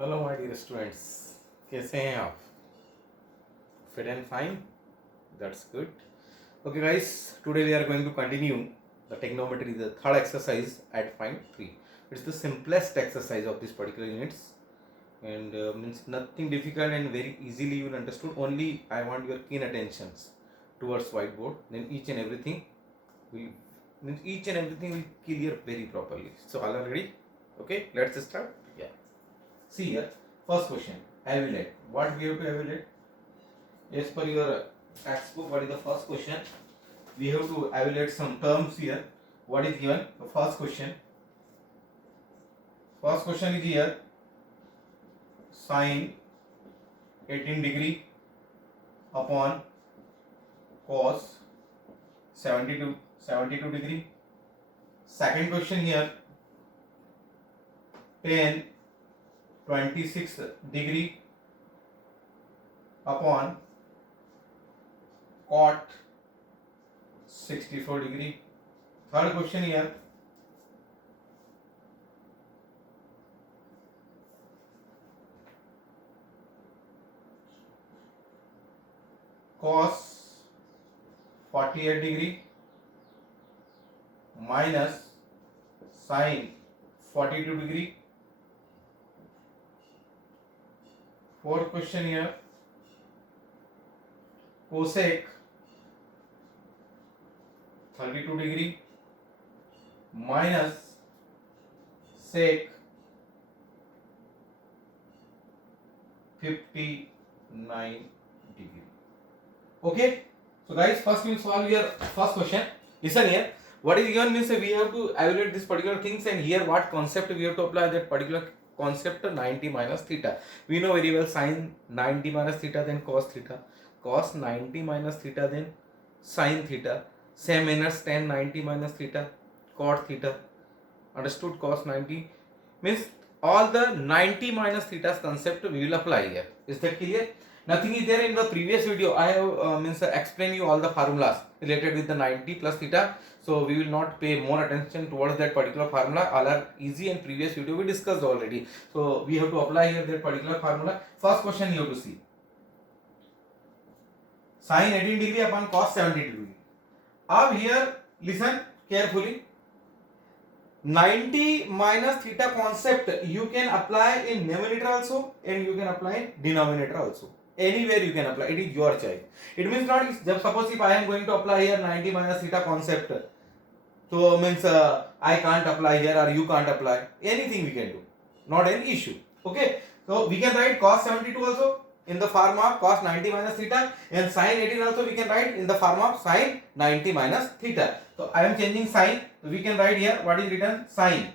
Hello my dear students, कैसे हैं आप? Fit and fine, that's good. Okay guys, today we are going to continue the trigonometry, the third exercise at find 3. It's the simplest exercise of this particular units and means nothing difficult and very easily you will understood. Only I want your keen attentions towards whiteboard, then each and everything will clear very properly. So all are ready? Okay, let's start. Yeah. See here, first question, evaluate. What we have to evaluate? As per your textbook, what is the first question? We have to evaluate some terms here. What is given? The first question. First question is here. Sine 18 degree upon cos 72 degree. Second question here. Tan 26 degree upon cot 64 degree. Third question here. Cos 48 degree minus sin 42 degree. Fourth question here. Cosec 32 degree minus sec 59 degree. Okay, so guys, first we will solve your first question. Listen here, what is given means we have to evaluate this particular things, and here what concept we have to apply that particular concept 90 minus theta. We know very well sin 90 minus theta, then cos theta, cos 90 minus theta, then sin theta, same minus tan 90 minus theta, cot theta. Understood? Cos 90 means all the 90 minus theta's concept we will apply here. Is that clear? Nothing is there in the previous video. I have explained you all the formulas related with the 90 plus theta, so we will not pay more attention towards that particular formula. All are easy, and previous video we discussed already, so we have to apply here that particular formula. First question you have to see, sin 18 degree upon cos 70 degree. Now here listen carefully. 90 minus theta concept you can apply in numerator also, and you can apply in denominator also. Anywhere you can apply, it is your choice. It means not, suppose if I am going to apply here 90 minus theta concept, so means I can't apply here or you can't apply. Anything we can do, not an issue. Okay, so we can write cos 72 also in the form of cos 90 minus theta, and sin 18 also we can write in the form of sin 90 minus theta. So I am changing sign, so we can write here what is written, sin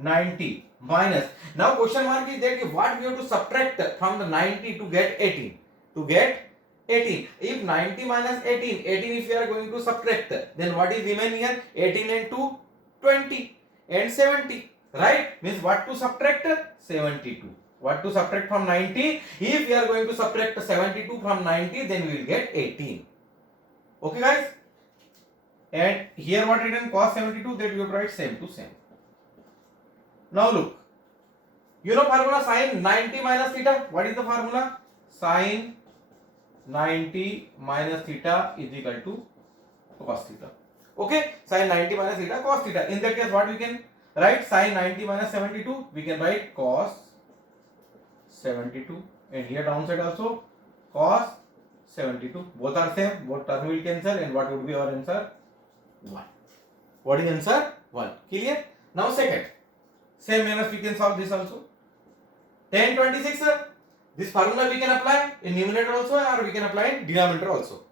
90 minus. Now question mark is that what we have to subtract from the 90 to get 18. If 90 minus 18 if we are going to subtract, then what is remaining here? 18 and 2 20 and 70, right? Means what to subtract? 72. What to subtract from 90? If we are going to subtract 72 from 90, then we will get 18. Okay guys, and here what written, cos 72, that we will write same to same. Now look, you know formula sin 90 minus theta. What is the formula? Sin 90 minus theta is equal to cos theta. Okay, sin 90 minus theta cos theta. In that case, what we can write? Sin 90 minus 72, we can write cos 72, and here downside also cos 72. Both are same, both term will cancel, and what would be our answer? 1. What is answer? 1. Clear? Now second, same manner we can solve this also. Tan 26, this formula we can apply in numerator also, or we can apply in denominator also.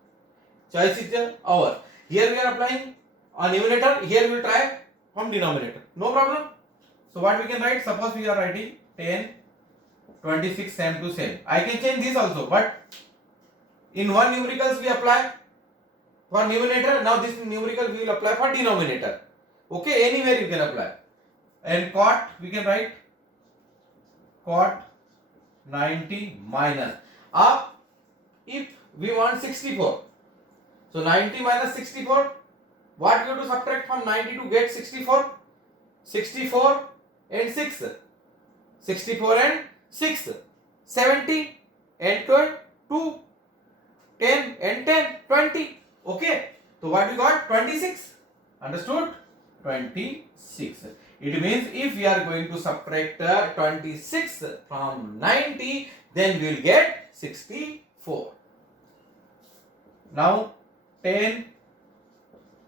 Choice is our. Here we are applying on numerator, here we will try from denominator. No problem. So what we can write? Suppose we are writing tan 26 same to same. I can change this also, but in one numericals we apply for numerator. Now this numerical we will apply for denominator. Okay, anywhere you can apply. And cot we can write cot 90 minus. Up if we want 64, so 90 minus 64, what we have to subtract from 90 to get 64? 64 and 6. 64 and 6, 70 and 2, 10 and 10, 20. Okay, so what we got? 26. Understood? 26. It means if we are going to subtract 26 from 90, then we will get 64. Now 10,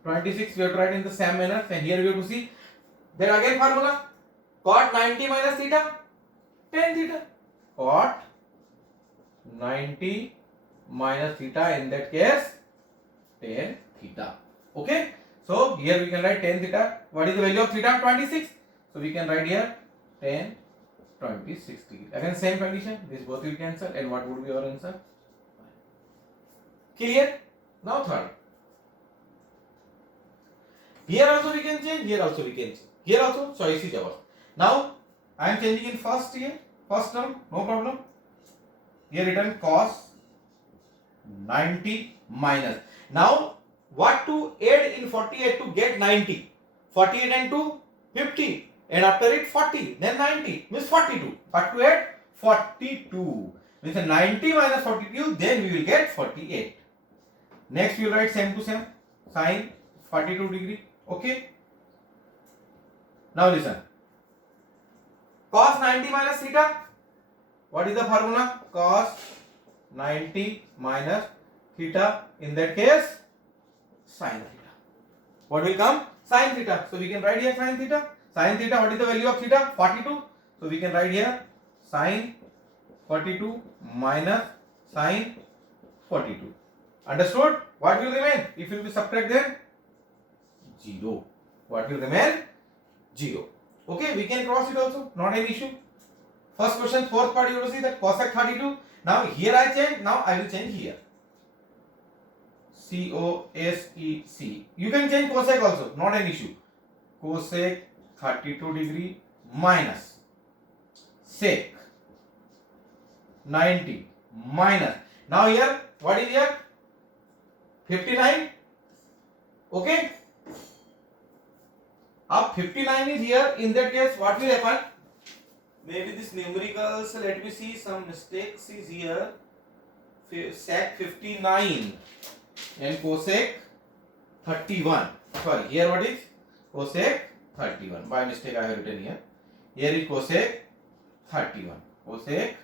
26 we have to write in the same manner, and here we have to see. Then again formula, cot 90 minus theta, tan theta. Cot 90 minus theta, in that case tan theta. Okay, so here we can write tan theta. What is the value of theta? 26. So we can write here tan 26 degree. Again same condition, this both will cancel, and what would be our answer? Clear? Now third. Here also we can change, here also we can change. Here also choice is ours. Now I am changing in first here, first term, no problem. Here written cos 90 minus. Now what to add in 48 to get 90? 48 and 2, 50, and after it 40, then 90 means 42. What to add? 42. Means 90 minus 42, then we will get 48. Next we will write same to same, sin 42 degree. Okay. Now listen. Cos 90 minus theta. What is the formula? Cos 90 minus theta. In that case, sin theta. What will come? Sin theta. So we can write here sin theta. Sin theta, what is the value of theta? 42. So we can write here sin 42 minus sin 42. Understood? What will remain? If you will subtract, then 0. What will remain? 0. Okay, we can cross it also, not an issue. First question, fourth part, you will see that cosec 32. Now here I change, now I will change here. COSEC. You can change cosec also, not an issue. Cosec 32 degree minus sec 90 minus. Now here, what is here? 59. Okay. Up 59 is here. In that case, what will happen? Maybe this numericals, let me see, some mistakes is here. Sec 59 and cosec 31. Sorry, here what is? Cosec 31. By mistake I have written here. Here is cosec 31. Cosec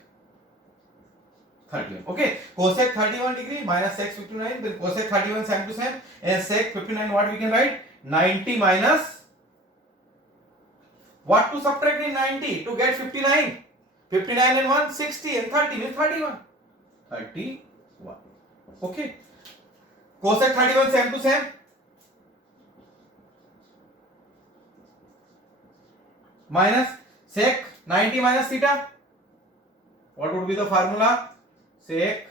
31. Okay. Cosec 31 degree minus sec 59. Then cosec 31 same to same. And sec 59, what we can write? 90 minus. What to subtract in 90 to get 59? 59 and 1, 60 and 30 means 31. 31. Okay. Cosec 31 same to same. Minus sec 90 minus theta. What would be the formula? Sec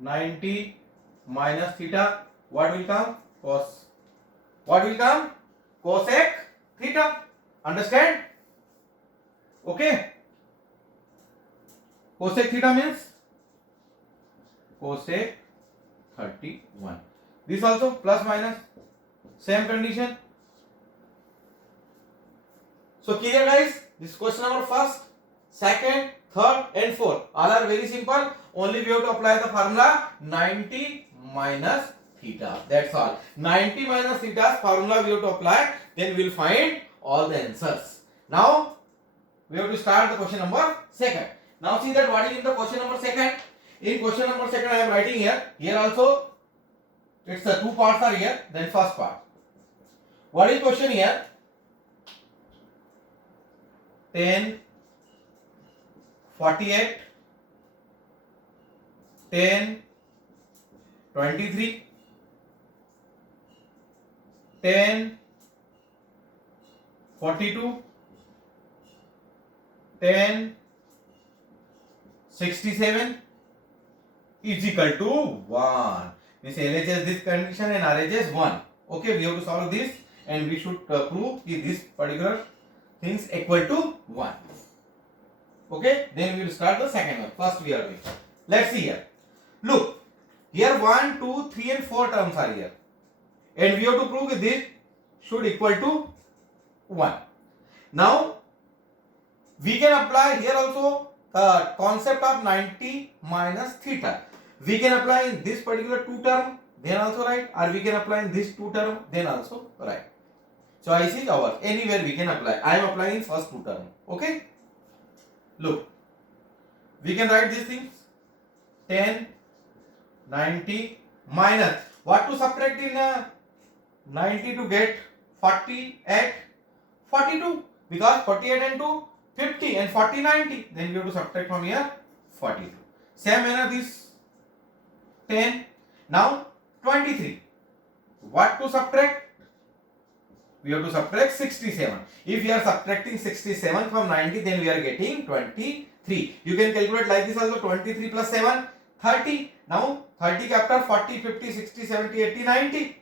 90 minus theta. What will come? Cos. What will come? Cosec theta. Understand? Okay. Cosec theta means cosec 31. This also plus minus, same condition. So clear guys, this question number first, second, third and fourth all are very simple. Only we have to apply the formula 90 minus theta. That's all. 90 minus theta's formula we have to apply, then we will find all the answers. Now we have to start the question number second. Now see that what is in the question number second. In question number second I am writing here. Here also it's the two parts are here. Then first part. What is question here? 10, 48, 10, 23, 10, 42, 10, 67 is equal to 1. Means LHS this condition and RHS 1. Okay, we have to solve this and we should prove that this particular things equal to 1. Okay, then we will start the second one. First we are doing. Let's see here. Look, here 1, 2, 3 and 4 terms are here. And we have to prove that this should equal to 1. Now, We can apply here also the concept of 90 minus theta. We can apply in this particular two term, then also write, or we can apply in this two term, then also write. Choice is ours. Anywhere we can apply. I am applying first two term. Okay. Look, we can write these things. 10, 90 minus. What to subtract in 90 to get 48, 42? Because 48 and 2, 50 and 40, 90. Then we have to subtract from here 42. Same manner this 10. Now 23. What to subtract? We have to subtract 67. If we are subtracting 67 from 90, then we are getting 23. You can calculate like this also. 23 plus 7, 30. Now 30 after 40, 50, 60, 70, 80, 90.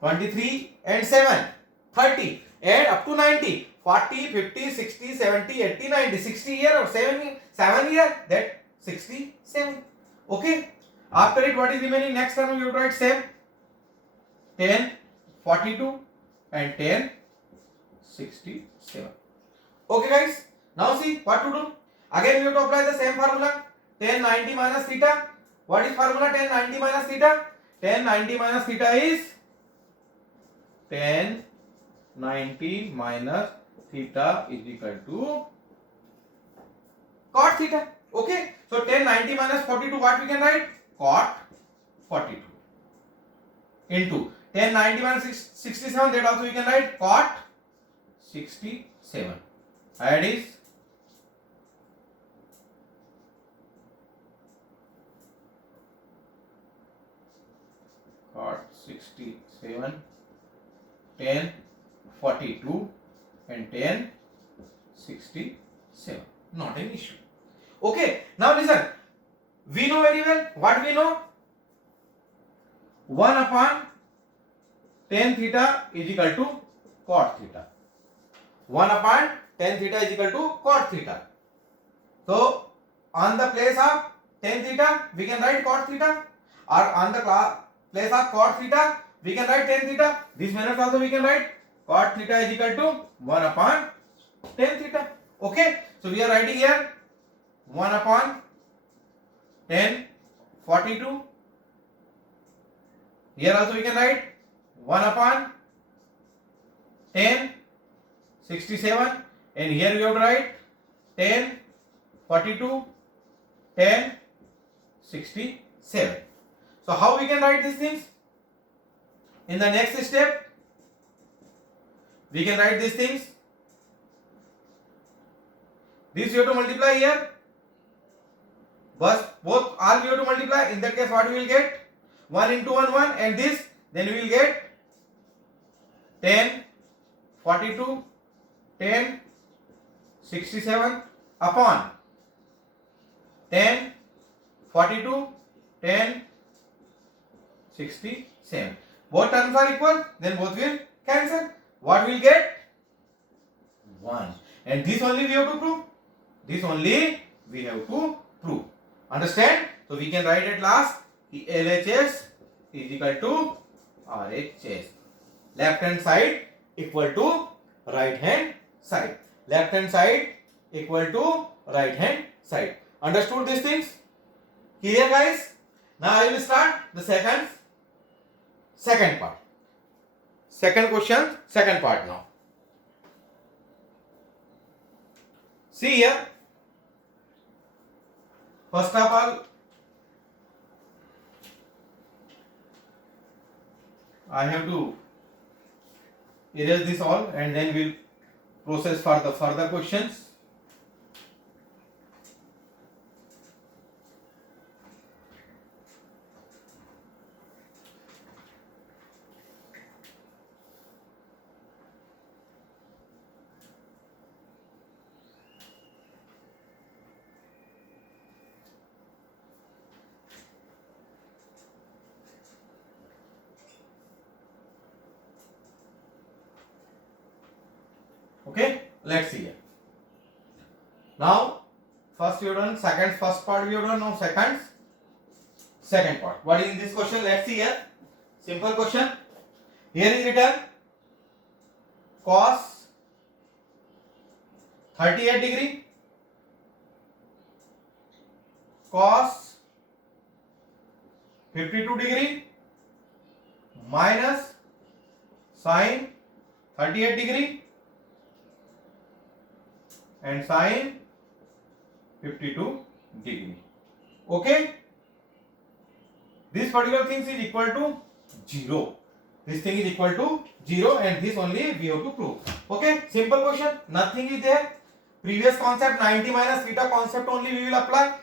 23 and 7, 30. Add up to 90. 40, 50, 60, 70, 80, 90. 60 here or 7 here. That 67. Okay. After it, what is remaining? Next term you have to write same. 10, 42 and 10, 67. Okay guys. Now see what to do. Again we have to apply the same formula. 10, 90 minus theta. What is formula 10, 90 minus theta? 10, 90 minus theta is 10, 90 minus theta is equal to cot theta. Okay. So 10, 90 minus 42, what we can write? Cot 42 into 10, 90 minus 67, that also we can write cot 67. Add is cot 67, 10, 42 and 10, 67. Not an issue. Okay. Now listen. We know very well. What we know? 1 upon tan theta is equal to cot theta. 1 upon tan theta is equal to cot theta. So, on the place of tan theta, we can write cot theta, or on the place of cot theta, we can write tan theta. This manner also we can write cot theta is equal to 1 upon tan theta. Okay. So, we are writing here 1 upon 10, 42. Here also we can write 1 upon 10, 67, and here we have to write 10, 42, 10, 67. So how we can write these things? In the next step, we can write these things. This you have to multiply here. But both all we have to multiply. In that case, what we will get? 1 into 1, 1, and this, then we will get 10, 42, 10, 67 upon 10, 42, 10, 67. Both terms are equal, then both will cancel. What we will get? 1. And this only we have to prove. This only we have to prove. Understand? So we can write at last LHS is equal to RHS. Left hand side equal to right hand side. Left hand side equal to right hand side. Understood these things? Clear guys? Now I will start the second part. Second question, second part now. See here. First of all, I have to erase this all and then we'll process for the further questions. Okay, let's see here. Now, first we have done, first part we have done, now second part. What is in this question? Let's see here. Simple question. Here is written cos 38 degree cos 52 degree minus sin 38 degree and sin 52 degree. Okay, this particular thing is equal to 0. This thing is equal to 0 and this only we have to prove. Okay, simple question, nothing is there. Previous concept 90 minus theta concept only we will apply,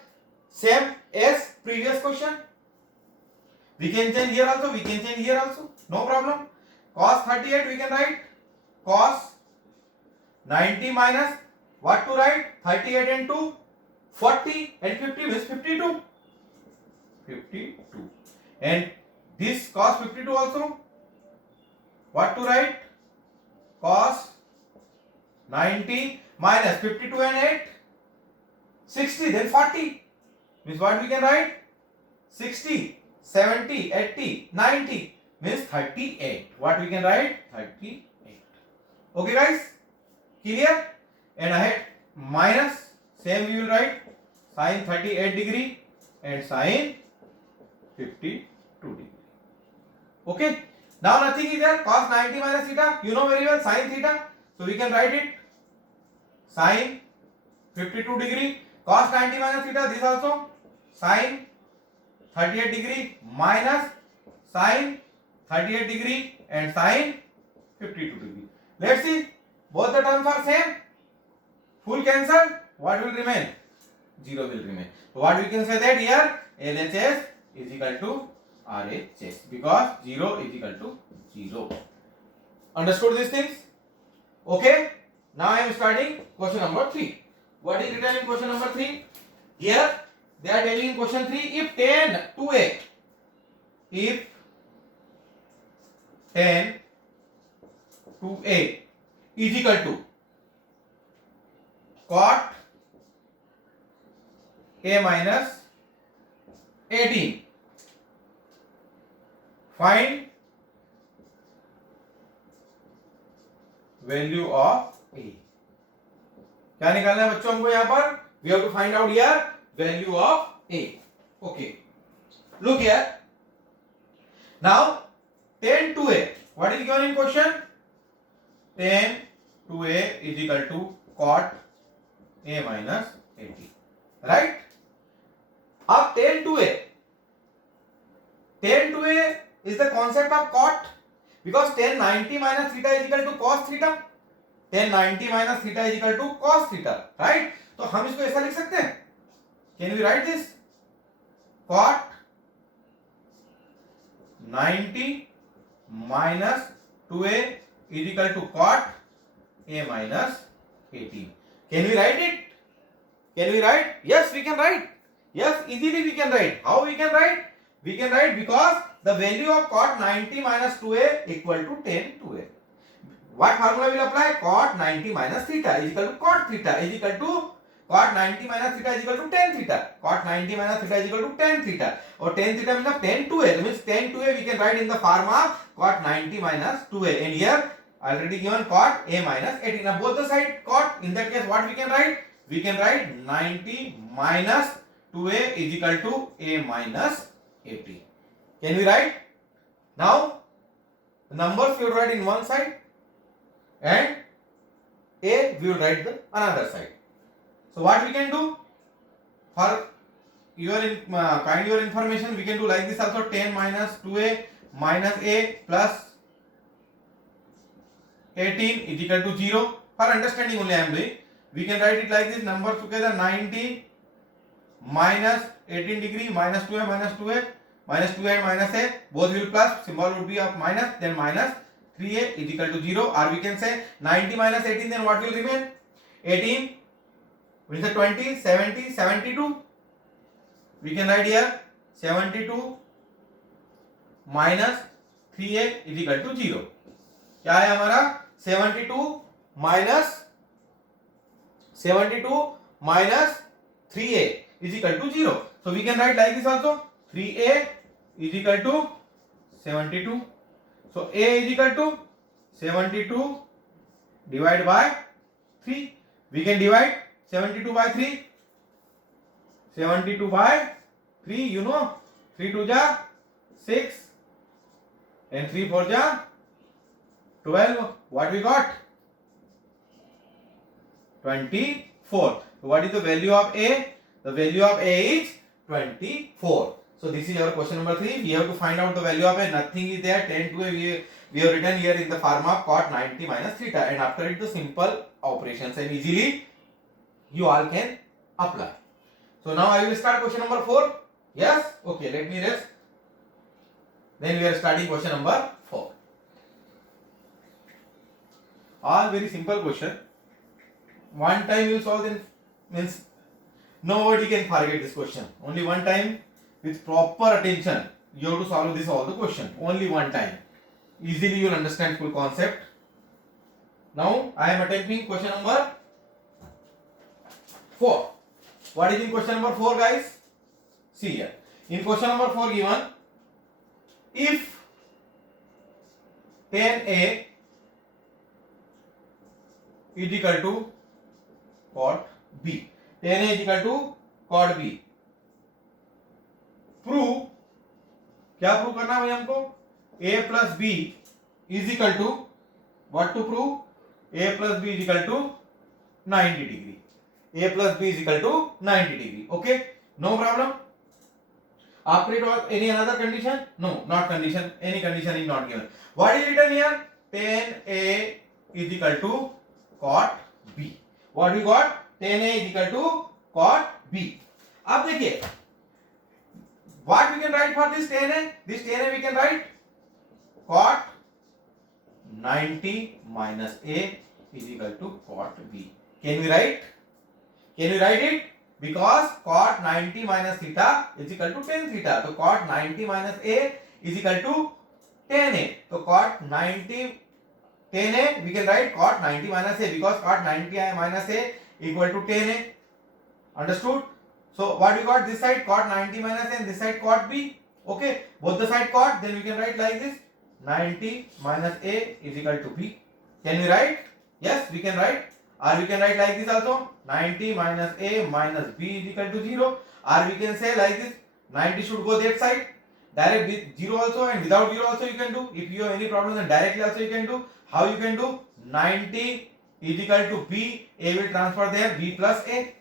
same as previous question. We can change here also, we can change here also, no problem. Cos 38 we can write cos 90 minus what to write, 38 into 40 and 50 means 52. 52. And this cos 52 also what to write, cos 90 minus 52 and 8 60, then 40 means what we can write, 60, 70, 80, 90 means 38. What we can write, 38. Okay guys, clear? And ahead minus, same we will write sin 38 degree and sin 52 degree. Okay, now nothing is there. Cos 90 minus theta, you know very well, sin theta, so we can write it sin 52 degree cos 90 minus theta, this also sin 38 degree minus sin 38 degree and sin 52 degree. Let's see, both the terms are same, full cancel, what will remain, 0 will remain. So what we can say that here LHS is equal to RHS because 0 is equal to 0. Understood these things? Okay, now I am starting question number 3. What is written in question number 3? Here they are telling in question 3, if tan 2a, if tan 2a is equal to cot a minus 18, find value of a. क्या निकालना है बच्चों हमको यहाँ पर, we have to find out here value of a. Okay, look here. Now tan 2a, what is given in question? Tan 2a is equal to cot a minus 18, right? अब tan 2a is the concept of cot because tan 90 minus theta is equal to cos theta. tan 90 minus theta is equal to cos theta, right? तो हम इसको ऐसा लिख सकते हैं, can we write this, cot 90 minus 2a is equal to cot a minus 18. Can we write it? Can we write? Yes, we can write. Yes, easily we can write. How we can write? We can write because the value of cot 90 minus 2a equal to tan 2a. What formula will apply? Cot 90 minus theta is equal to cot theta is equal to cot 90 minus theta is equal to tan theta. Cot 90 minus theta is equal to tan theta. Or tan theta means tan 2a. That means tan 2a we can write in the form of cot 90 minus 2a. And here already given cot a minus 18. Now both the side cot. In that case, what we can write? We can write 90 minus 2a is equal to a minus 18. Can we write? Now the numbers we will write in one side and a we will write the another side. So what we can do, for your kind your information, we can do like this also, 10 minus 2a minus a plus 18 is equal to 0. For understanding only I am doing. We can write it like this, numbers together, 90 minus 18 degree minus 2a minus 2a minus 2a and minus a, both will plus, symbol would be of minus, then minus 3a is equal to 0. Or we can say 90 minus 18, then what will remain? 18 means the 20, 70, 72. We can write here 72 minus 3a is equal to 0. क्या है हमारा 72 minus 3a is equal to 0. So we can write like this also, 3a is equal to 72. So a is equal to 72 divided by 3. We can divide 72 by 3. 72 by 3, you know, 3 2 ja 6 and 3 4 ja 12. What we got? 24. So what is the value of A? The value of A is 24. So this is our question number 3. We have to find out the value of A. Nothing is there. 10 to A we have written here in the form of cot 90 minus theta, and after it the simple operations, and easily you all can apply. So now I will start question number 4. Yes? Okay, let me rest. Then we are starting question number 4. All very simple question. One time you solve, then means nobody can forget this question. Only one time with proper attention you have to solve this all the question. Only one time. Easily you will understand full concept. Now I am attempting question number 4. What is in question number 4, guys? See here. In question number 4 given, if 10A is equal to cot B, 10A is equal to cot B, prove, क्या prove करना है हमको? A plus B is equal to what to prove? A plus B is equal to 90 degree. A plus B is equal to 90 degree. Okay, no problem. After it was any another condition? No, not condition. Any condition is not given. What is written here? 10A is equal to cot B. What we got? 10A is equal to cot B. अब देखिए, what we can write for this 10A? This 10A we can write cot 90 minus A is equal to cot B. Can we write? Can we write it? Because cot 90 minus theta is equal to tan theta. So cot 90 minus A is equal to tan A. So cot 90 tan A, we can write cot 90 minus A, because cot 90 minus A equal to tan A. Understood? So what we got this side cot 90 minus A and this side cot B. Okay, both the side cot, then we can write like this, 90 minus A is equal to B. Can we write? Yes, we can write. Or we can write like this also, 90 minus A minus B is equal to 0. Or we can say like this, 90 should go that side. Direct with 0 also, and without 0 also you can do. If you have any problem, then directly also you can do. How you can do? 90 is equal to B, A will transfer there, B plus A.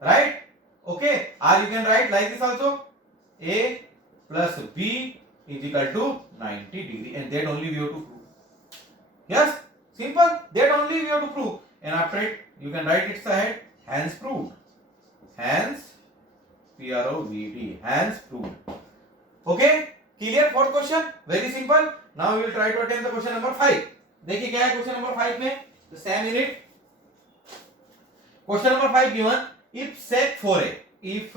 Right? Okay. Or you can write like this also, A plus B is equal to 90 degree, and that only we have to prove. Yes? Simple. That only we have to prove. And after it, you can write its ahead, hence proved. Hence, P-R-O-V-E-D, hence proved. Okay? Clear? Fourth question? Very simple. Now we will try to attempt the question number 5. देखिए क्या है question number 5 में? The same in it. Question number 5 given, if sec 4a, if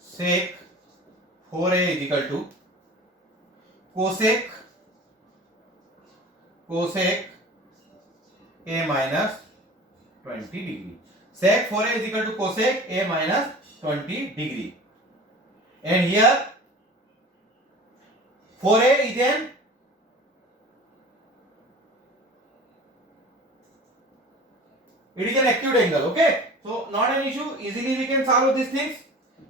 sec 4a is equal to cosec A minus 20 degree. Sec 4a is equal to cosec A minus 20 degree. And here 4a is an acute angle. Okay, so not an issue. Easily we can solve these things.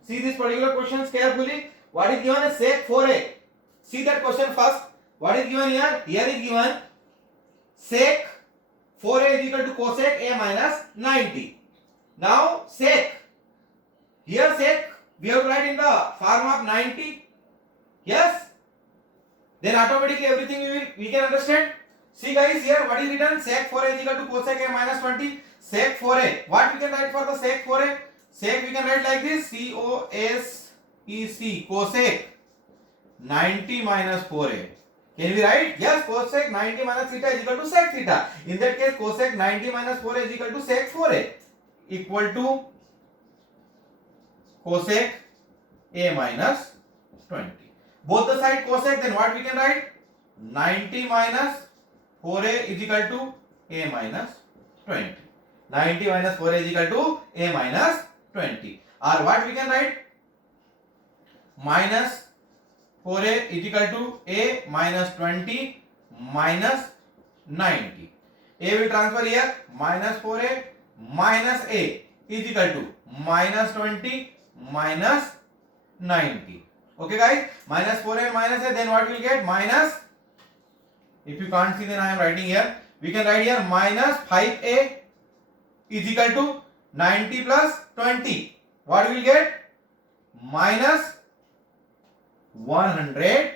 See these particular questions carefully. What is given as sec 4a? See that question first. What is given here? Here is given sec 4a is equal to cosec A minus 90. Now sec, here sec we have to write in the form of 90. Yes? Then automatically everything we can understand. See guys, here what is written? Sec 4a is equal to cosec A minus 20. Sec 4a. What we can write for the sec 4a? Sec we can write like this, C-O-S-E-C, cosec 90 minus 4a. Can we write? Yes, cosec 90 minus theta is equal to sec theta. In that case, cosec 90 minus 4a is equal to sec 4a, equal to cosec A minus 20. Both the side cosec, then what we can write? 90 minus 4a is equal to A minus 20. 90 minus 4a is equal to A minus 20. Or what we can write? Minus 4a is equal to A minus 20 minus 90. A will transfer here, minus 4A minus A is equal to minus 20 minus 90. Okay guys, minus 4A and minus A, then what we will get? Minus, if you can't see then I am writing here, we can write here minus 5A is equal to 90 plus 20. What we will get? Minus 110.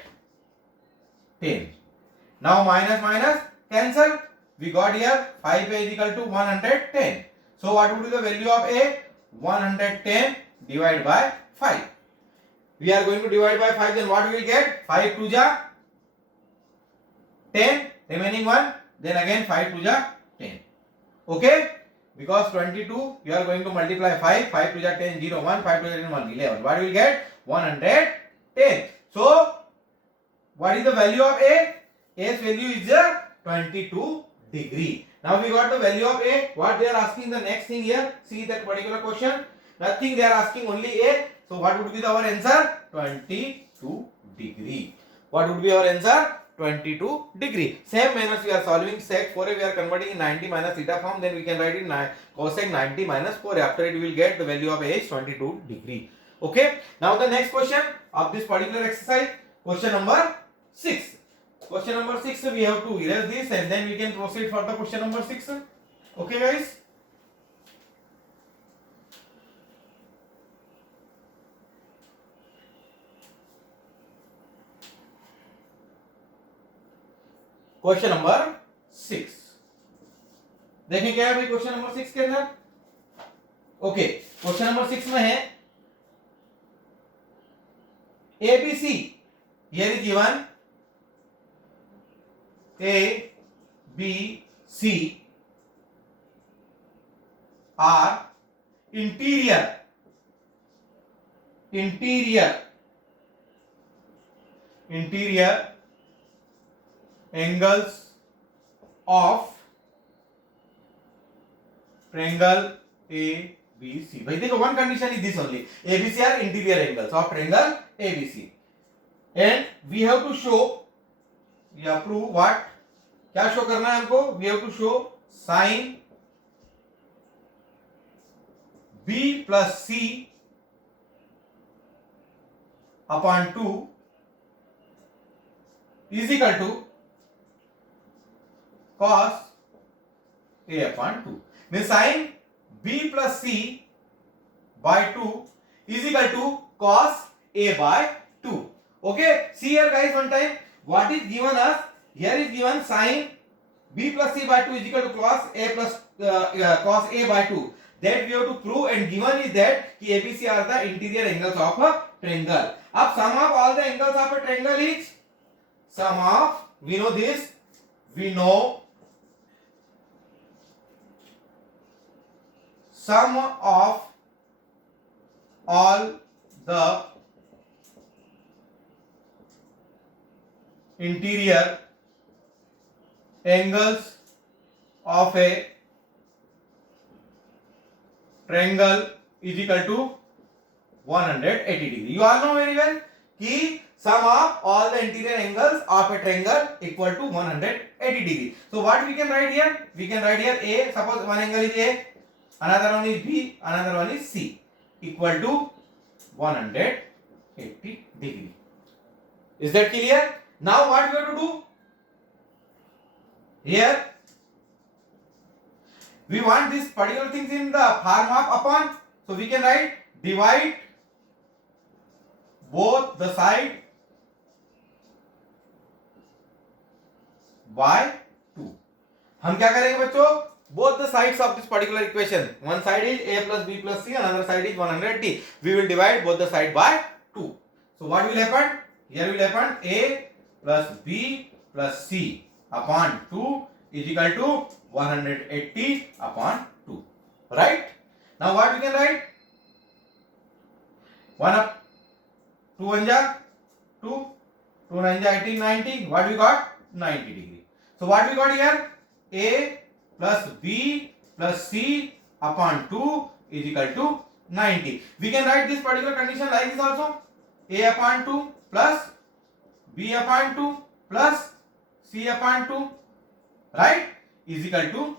Now minus minus cancel. We got here 5A is equal to 110. So what would be the value of A? 110 divided by 5. We are going to divide by 5, then what we will get? 5 to ja 10, remaining 1, then again 5 to ja 10. Okay? Because 22, you are going to multiply 5, 5 to ja 10, 0, 1, 5 to ja 10, 1, 11. What we will get? 110. So, what is the value of A? A's value is 22 degree. Now we got the value of A. What they are asking the next thing here? See that particular question. Nothing, they are asking only A. So what would be our answer? 22 degree. What would be our answer? 22 degree. Same manner we are solving sec 4A, we are converting in 90 minus theta form, then we can write in cosec 90 minus 4A. After it we will get the value of A is 22 degree. Okay. Now the next question of this particular exercise, question number 6. Question number 6, we have to erase this and then we can proceed for the question number 6. Okay guys. Question number 6 देखें क्या है भाई question number 6 के अंदर. Okay, question number 6 में है ABC, here is given A, B, C are interior angles of triangle ABC. भाई देखो, one condition is this only. ABC are interior angles of triangle ABC, and we have to show या prove what, क्या show करना है हमको? We have to show sin B plus C upon 2 is equal to cos A upon 2. Means sin B plus C by 2 is equal to cos A by 2. Okay, see here guys one time. What is given us? Here is given sin B plus C by 2 is equal to cos A plus cos A by 2. That we have to prove, and given is that ABC are the interior angles of a triangle. अब sum of all the angles of a triangle is sum of, we know this, we know sum of all the interior angles of a triangle is equal to 180 degree. You all know very well कि sum of all the interior angles of a triangle equal to 180 degree. So what we can write here? We can write here A, suppose one angle is A, another one is B, another one is C, equal to 180 degree. Is that clear? Now what we have to do? Here we want this particular things in the form of upon, so we can write divide both the side by 2. हम क्या करेंगे बच्चों? Both the sides of this particular equation, one side is A plus B plus C, another side is 180. We will divide both the side by 2. So what will happen? Here will happen A plus B plus C upon 2 is equal to 180 upon 2. Right? Now what we can write? 1 up 2 1 ja 2, 2 9 ja 18, 90. What we got? 90 degree. So what we got here? A plus B plus C upon 2 is equal to 90. We can write this particular condition like this also. A upon 2 plus B upon 2 plus C upon 2. Right? is equal to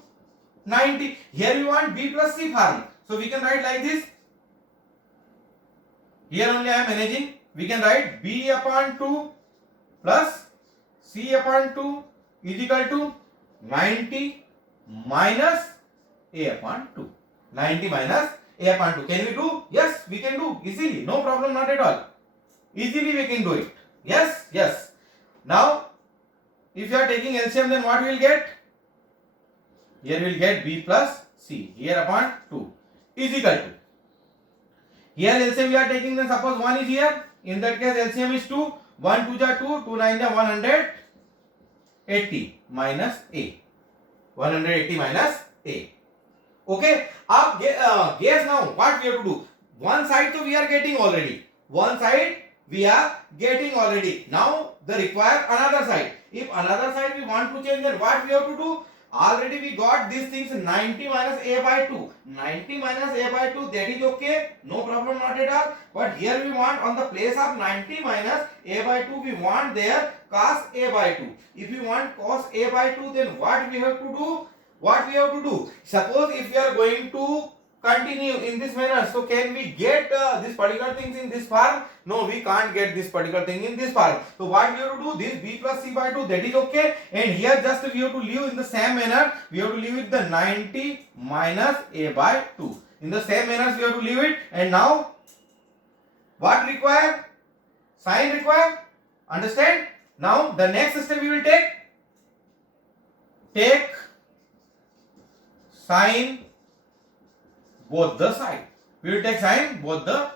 90. Here we want B plus C form. So we can write like this. Here only I am managing. We can write B upon 2 plus C upon 2 is equal to 90 minus A upon 2. 90 minus A upon 2. Can we do? Yes, we can do easily. No problem, not at all. Easily we can do it. Yes, yes. Now, if you are taking LCM, then what we will get? Here we will get B plus C. Here upon 2 is equal to. Here LCM we are taking, then suppose 1 is here. In that case LCM is 2. 1 2 ja 2, 2 9 ja 180 minus A. 180 minus A. Okay. Up guess now what we have to do. One side so we are getting already. One side we are getting already. Now the require another side. If another side we want to change, then what we have to do? Already we got these things 90 minus A by 2. 90 minus A by 2, that is okay. No problem, not at all. But here we want on the place of 90 minus A by 2, we want there cos A by 2. If we want cos A by 2, then what we have to do? What we have to do? Suppose if we are going to continue in this manner, so can we get this particular things in this form? No, we can't get this particular thing in this form. So what we have to do? This B plus C by 2, that is okay. And here just we have to leave in the same manner. We have to leave with the 90 minus A by 2. In the same manner we have to leave it. And now what require? Sin require. Understand? Now the next step we will take. Take sin both the side. We will take sin both the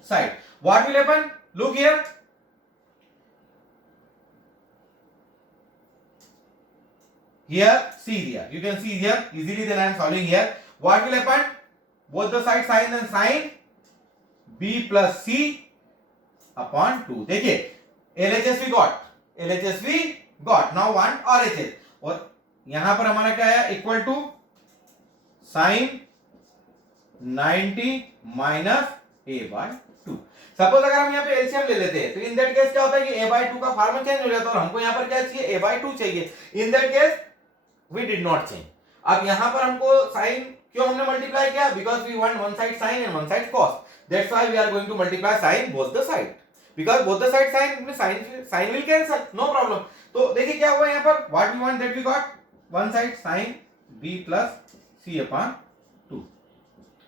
side. What will happen? Look here. Here, see here. You can see here easily. Then I am solving here. What will happen? Both the sides sin and sin. B plus C upon 2. देखिए LHS we got. LHS we got. Now want RHS. और यहाँ पर हमारा क्या है? Equal to sin 90 minus A by 2. Suppose अगर हम यहाँ पे एलसीएम ले लेते हैं तो इन दैट केस क्या होता है कि A by 2 का फॉर्म चेंज हो जाता है और हमको यहाँ पर क्या चाहिए? A by 2 चाहिए. In that case we did not change. अब यहाँ पर हमको साइन क्यों हमने मल्टीप्लाई किया? Because we want one side sine and one side cos. That's why we are going to multiply sine both the side. Because both the side sine will cancel. No problem. तो देखिए क्या हुआ यहाँ पर. What we want that we got one side sine B plus C upon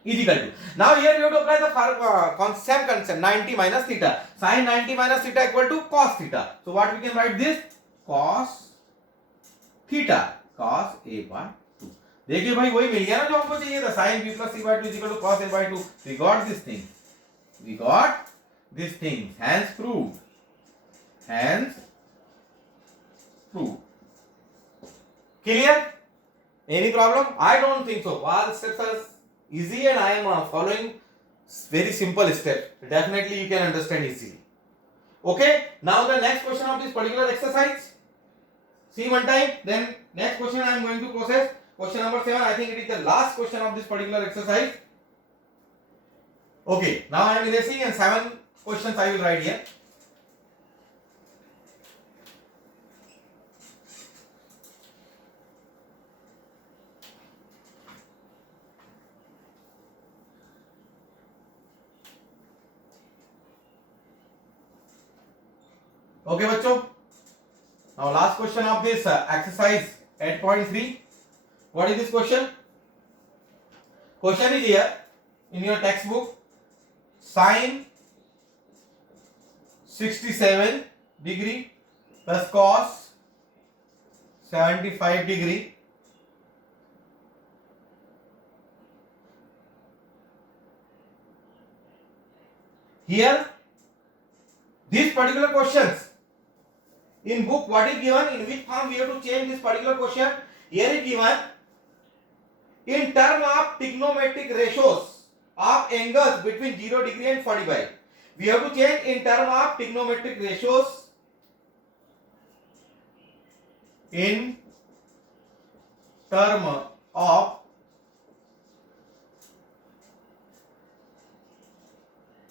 is equal to. Now here we have to apply the same concept 90 minus theta. Sin 90 minus theta equal to cos theta. So what we can write this? Cos theta. Cos A by 2. देखिए भाई वही मिल गया ना जो हमको चाहिए था. Sin B plus C by 2 is equal to cos A by 2. We got this thing. We got this thing. Hence proved. Hence proved. Clear? Any problem? I don't think so. All steps are easy and I am following very simple steps. Definitely you can understand easily. Okay. Now the next question of this particular exercise. See one time. Then next question I am going to process. Question number 7. I think it is the last question of this particular exercise. Okay. Now I am erasing and 7 questions I will write here. Okay बच्चों. Now last question of this exercise 8.3. What is this question? Question is here in your textbook. Sin 67 degree plus cos 75 degree here. These particular questions in book, what is given, in which form we have to change this particular question. Here is given in term of trigonometric ratios of angles between 0 degree and 45. We have to change in term of trigonometric ratios in term of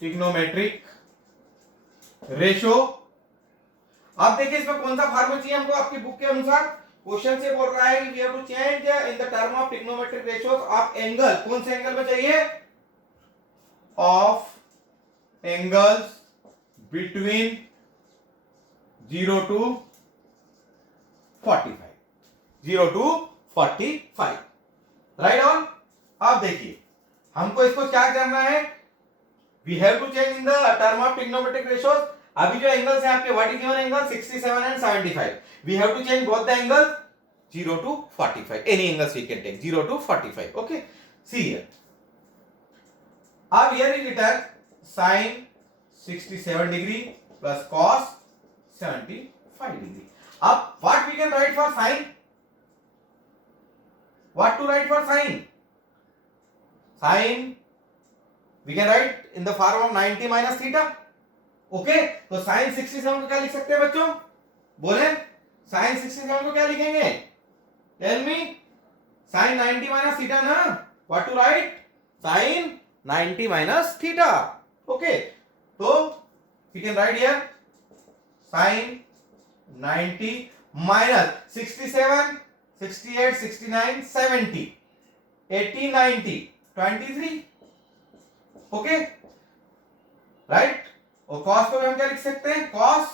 trigonometric ratio. अब देखिए इसमें कौन सा formula चाहिए हमको आपकी book के अनुसार. क्वेश्चन से बोल रहा है we have to change in the term of trigonometric ratios of angle, कौन से एंगल में चाहिए, of angles between 0 to 45, 0 to 45, right on. अब देखिए हमको इसको क्या करना है, we have to change in the term of trigonometric ratios. अभी जो एंगल्स हैं आपके, what is given angle 67 and 75, we have to change both the angle 0 to 45, any angles we can take 0 to 45, okay, see here, अब here is written sin 67 degree plus cos 75 degree. अब what we can write for sin, what to write for sin, sin we can write in the form of 90 minus theta, okay, तो sin 67 को क्या लिख सकते हैं बच्चों, बोले sin 67 को क्या लिखेंगे, tell me, sin 90 minus theta ना, what to write, sin 90 minus theta, okay, so we can write here sin 90 minus 67, 68, 69, 70, 80, 90, 23, okay, right, और cos को भी हम क्या लिख सकते हैं, cos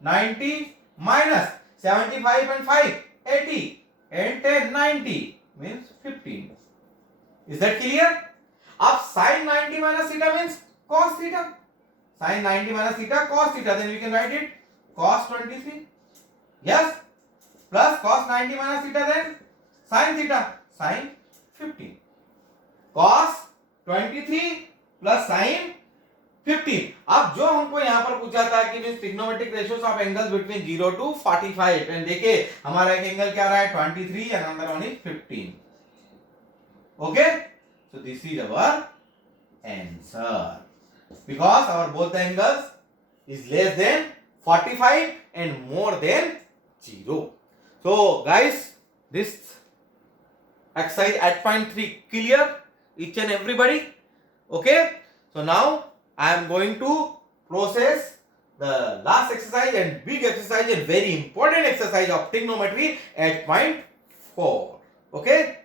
90 minus 75 and 5, 80 and 10, 90 means 15, is that clear? अब sin 90 minus theta means cos theta, sin 90 minus theta cos theta, then we can write it cos 23, yes, plus cos 90 minus theta, then sin theta, sin 15, cos 23 plus sin 15। अब जो हमको यहाँ पर पूछा था कि means trigonometric ratios of angles between 0 to 45, and देखिए हमारा एक एंगल क्या रहा है 23 and another one is 15, okay, so this is our answer because our both the angles is less than 45 and more than 0. So guys, this exercise at point 3 clear, each and everybody, okay, so now I am going to process the last exercise and big exercise and very important exercise of trigonometry at point 4, okay.